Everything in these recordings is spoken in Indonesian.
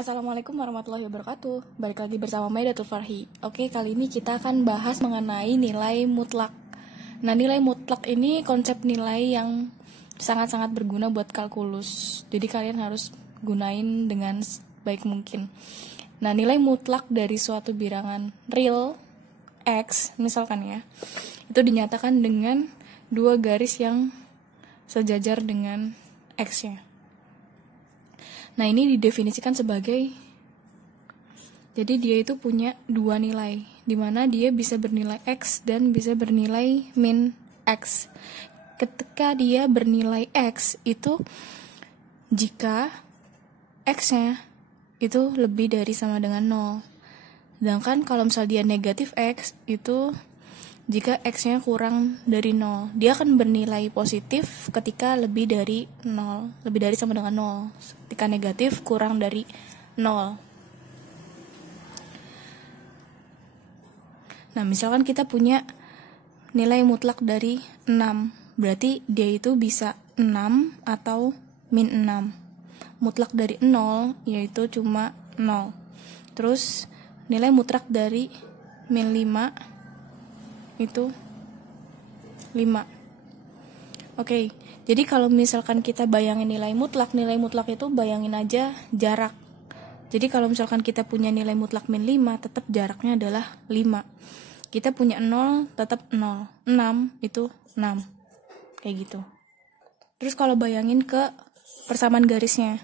Assalamualaikum warahmatullahi wabarakatuh. Balik lagi bersama Maidatul Farhi. Oke, kali ini kita akan bahas mengenai nilai mutlak. Nah, nilai mutlak ini konsep nilai yang sangat-sangat berguna buat kalkulus. Jadi kalian harus gunain dengan baik mungkin. Nah, nilai mutlak dari suatu bilangan real X, misalkan ya, itu dinyatakan dengan dua garis yang sejajar dengan X-nya. Nah, ini didefinisikan sebagai, jadi dia itu punya dua nilai, di mana dia bisa bernilai X dan bisa bernilai min X. Ketika dia bernilai X itu jika X-nya itu lebih dari sama dengan 0. Sedangkan kalau misal dia negatif X itu jika X-nya kurang dari 0. Dia akan bernilai positif ketika lebih dari 0, lebih dari sama dengan 0. Ketika negatif kurang dari 0. Nah, misalkan kita punya nilai mutlak dari 6. Berarti dia itu bisa 6 atau min 6. Mutlak dari 0 yaitu cuma 0. Terus nilai mutlak dari min 5 itu 5. Oke, jadi kalau misalkan kita bayangin nilai mutlak itu bayangin aja jarak. Jadi kalau misalkan kita punya nilai mutlak min 5, tetap jaraknya adalah 5. Kita punya 0, tetap 0. 6 itu 6. Kayak gitu. Terus kalau bayangin ke persamaan garisnya.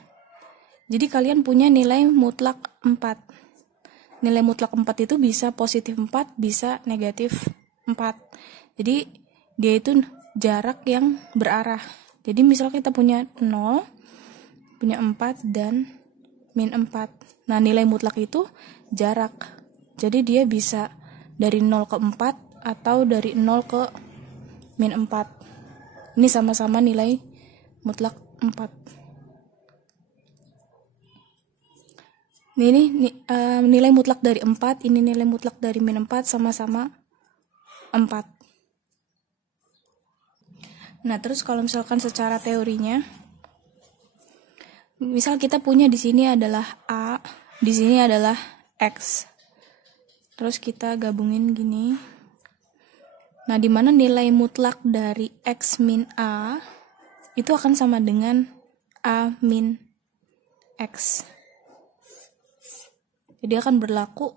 Jadi kalian punya nilai mutlak 4. Nilai mutlak 4 itu bisa positif 4, bisa negatif 4. Jadi dia itu jarak yang berarah. Jadi misal kita punya 0, punya 4 dan min 4. Nah, nilai mutlak itu jarak. Jadi dia bisa dari 0 ke 4 atau dari 0 ke min 4. Ini sama-sama nilai mutlak 4. Ini nilai mutlak dari 4, ini nilai mutlak dari min 4, sama-sama 4. Nah, terus kalau misalkan secara teorinya, misal kita punya di sini adalah A, di sini adalah X. Terus kita gabungin gini. Nah, di mana nilai mutlak dari X min A itu akan sama dengan A min X. Jadi akan berlaku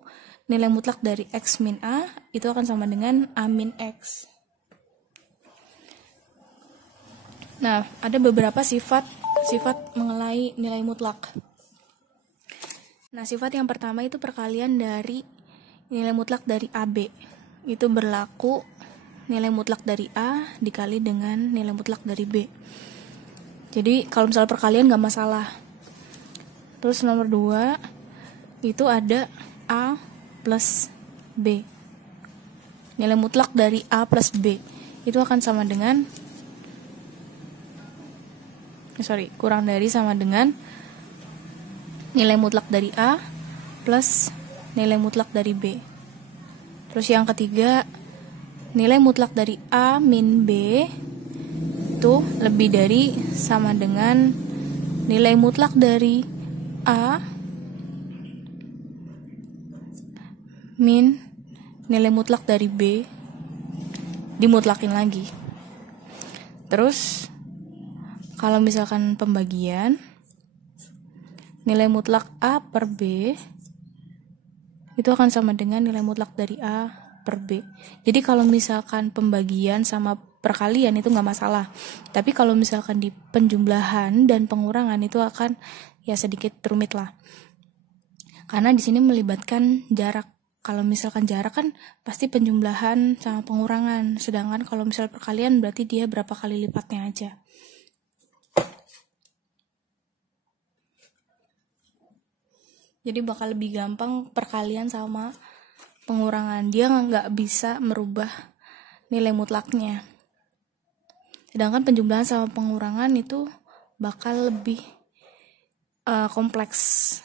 nilai mutlak dari X min A itu akan sama dengan A min X. Nah, ada beberapa sifat mengenai nilai mutlak. Nah, sifat yang pertama itu perkalian dari nilai mutlak dari AB. Itu berlaku nilai mutlak dari A dikali dengan nilai mutlak dari B. Jadi kalau misal perkalian nggak masalah. Terus nomor 2 itu ada A plus B. Nilai mutlak dari A plus B itu akan sama dengan kurang dari sama dengan nilai mutlak dari A plus nilai mutlak dari B. Terus yang ketiga, nilai mutlak dari A min B itu lebih dari sama dengan nilai mutlak dari A min nilai mutlak dari B dimutlakin lagi. Terus kalau misalkan pembagian, nilai mutlak A per B itu akan sama dengan nilai mutlak dari A per B. Jadi kalau misalkan pembagian sama perkalian itu nggak masalah. Tapi kalau misalkan di penjumlahan dan pengurangan itu akan ya sedikit rumit lah. Karena di sini melibatkan jarak. Kalau misalkan jarak kan pasti penjumlahan sama pengurangan. Sedangkan kalau misal perkalian berarti dia berapa kali lipatnya aja. Jadi bakal lebih gampang perkalian sama pengurangan. Dia nggak bisa merubah nilai mutlaknya. Sedangkan penjumlahan sama pengurangan itu bakal lebih kompleks.